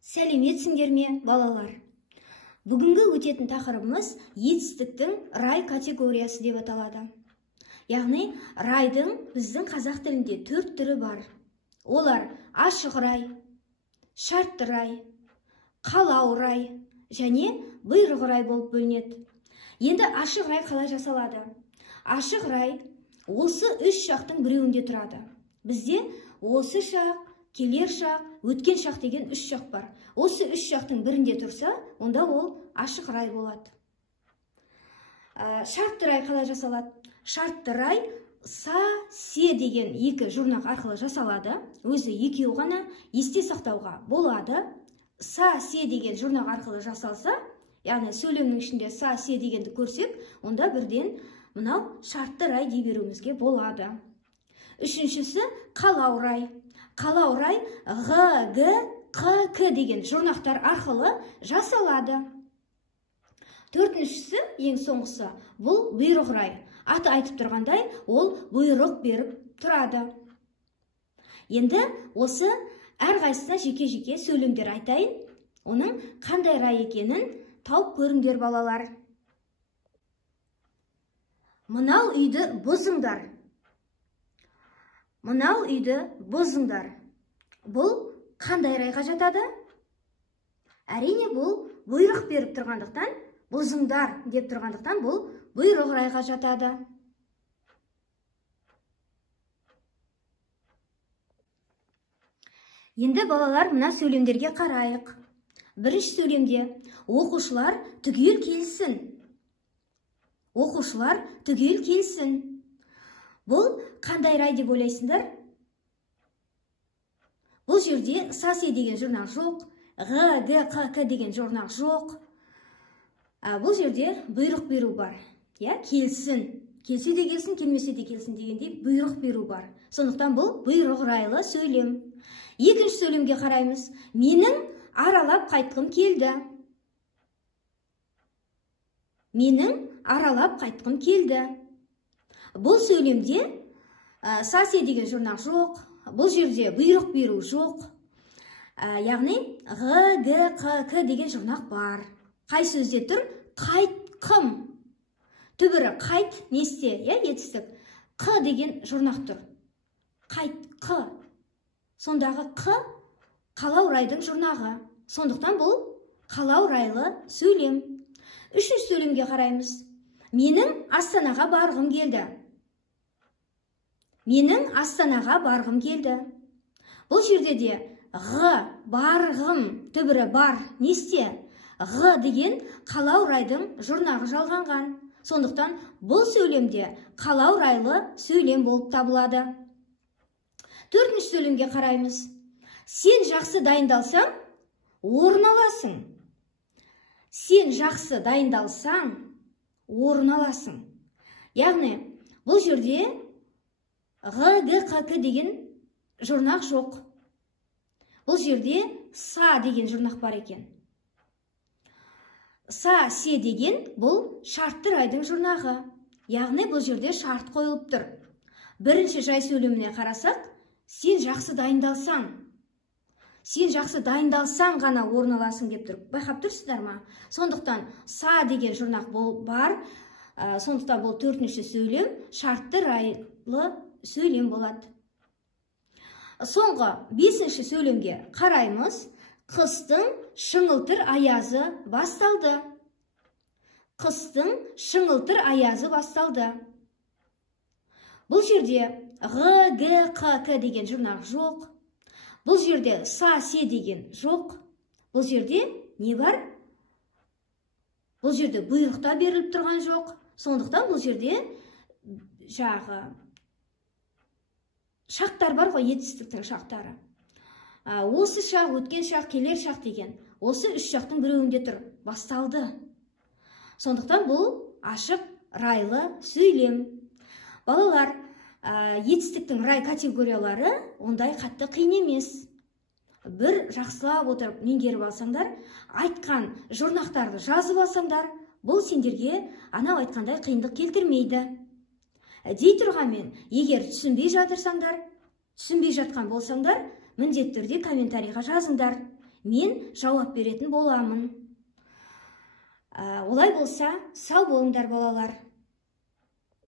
Сәлеметсіңдер ме, балалар? Бүгінгі өтетін тақырыбымыз етістіктің рай категориясы деп аталады. Яғни, райдың біздің қазақ тілінде 4 түрі бар. Олар ашық рай, шартты рай, қалау рай және бұйрық рай болып бөлінеді. Енді ашық рай қалай жасалады? Ашық рай осы 3 шақтың біреуінде тұрады. Бізде осы шақ, келер шақ, өткен шақ деген 3 шақ бар. Осы 3 шақтың бірінде тұрса, онда ол ашық рай болады. Шартты рай қалай жасалады? Шартты рай са, се деген 2 жұрнақ арқылы жасалады. Өзі екеу ғана есте сақтауға болады. Са, се деген жұрнақ арқылы жасалса, яғни сөйлемнің ішінде са, се дегенді көрсек, онда бірден мынау шартты рай дей беруімізге болады. Үшіншісі қалау рай. Қалау рай ғ, г, қ, к деген жұрнақтар арқылы жасалады. Төртіншісі, ең соңғысы, бұл бұйрық рай. Аты айтып тұрғандай, ол бұйрық беріп тұрады. Енді осы әрқайсысына жеке-жеке сөйлемдер айтайын. Оның қандай рай екенін тауып көріңдер, балалар. Мынау үйді бұзыңдар. Мынау үйді бұзыңдар. Бұл қандай райға жатады? Әрине, бұл бұйрық беріп тұрғандықтан, бұзыңдар деп тұрғандықтан, бұл бұйрық райға жатады. Енді балалар мына сөйлемдерге қарайық. Бірінші сөйлемде оқушылар түгел келсін. Оқушылар түгел келсін. Бұл қандай рай деп ойлайсыңдар? Бұл жерде са, се деген жұрнақ жоқ, ғ, г, қ, к деген жұрнақ жоқ. Бұл жерде бұйрық беру бар. Келсін. Келсе де келсін, келмесе де келсін дегендей бұйрық беру бар. Сондықтан бұл бұйрық райлы сөйлем. Екінші сөйлемге қараймыз. Менің аралап қайтқым келді. Менің аралап қайтқым келді. Бұл сөйлемде са, се деген жұрнақ жоқ. Бұл жерде бұйрық беру жоқ. Яғни ғ, г, қ, к деген жұрнақ бар. Қай сөзде тұр? Қайтқым. Түбірі қайт несте, етістік. Қ деген жұрнақ тұр. Қайтқы. Сондағы қ қалау райдың жұрнағы. Сондықтан бұл қалау райлы сөйлем. Үшінші сөйлемге қараймыз. Менің Астанаға барғым келді. Менің Астанаға барғым келді. Бұл жерде де ғ, барғым, түбірі бар, несте? Ғ деген қалау райдың жұрнағы жалғанған. Сондықтан бұл сөйлемде қалау райлы сөйлем болып табылады. Төртінші сөйлемге қараймыз. Сен жақсы дайындалсаң, орын аласың. Сен жақсы дайындалсаң, орын аласың. Яғни, бұл жерде ғ, г, қ, к деген жұрнақ жоқ. Бұл жерде са деген жұрнақ бар екен. Са, се деген бұл шартты райдың жұрнағы. Яғни, бұл жерде шарт қойылып тұр. Бірінші жай сөйлеміне қарасақ, сен жақсы дайындалсаң. Сен жақсы дайындалсаң ғана орын аласың деп тұр. Байқап тұрсыздар ма? Сондықтан са деген жұрнақ бар. Сондықтан бұл төртінші сөйлем шартты райлы сөйлем болады. Соңғы бесінші сөйлемге қараймыз. Қыстың шыңылтыр аязы басталды. Қыстың шыңылтыр аязы басталды. Бұл жерде ғ, г, қ, к деген жұрнақ жоқ. Бұл жерде са, се деген жоқ. Бұл жерде не бар? Бұл жерде бұйрықта беріліп тұрған жоқ. Сондықтан бұл жерде жағы шақтар бар ғой, етістіктің шақтары. Осы шақ, өткен шақ, келер шақ деген. Осы 3 шақтың біреуінде тұр. Басталды. Сондықтан бұл ашық райлы сөйлем. Балалар, етістіктің рай категориялары ондай қатты қиын емес. Бір жақсылап отырып меңгеріп алсаңдар, айтқан жұрнақтарды жазып алсаңдар, бұл сендерге анау айтқандай қиындық келтірмейді. Дей тұрғанмен, егер түсінбей жатырсаңдар, түсінбей жатқан болсаңдар, міндетті түрде комментарийға жазыңдар. мен жауап беретін боламын. Олай болса, сау болыңдар балалар.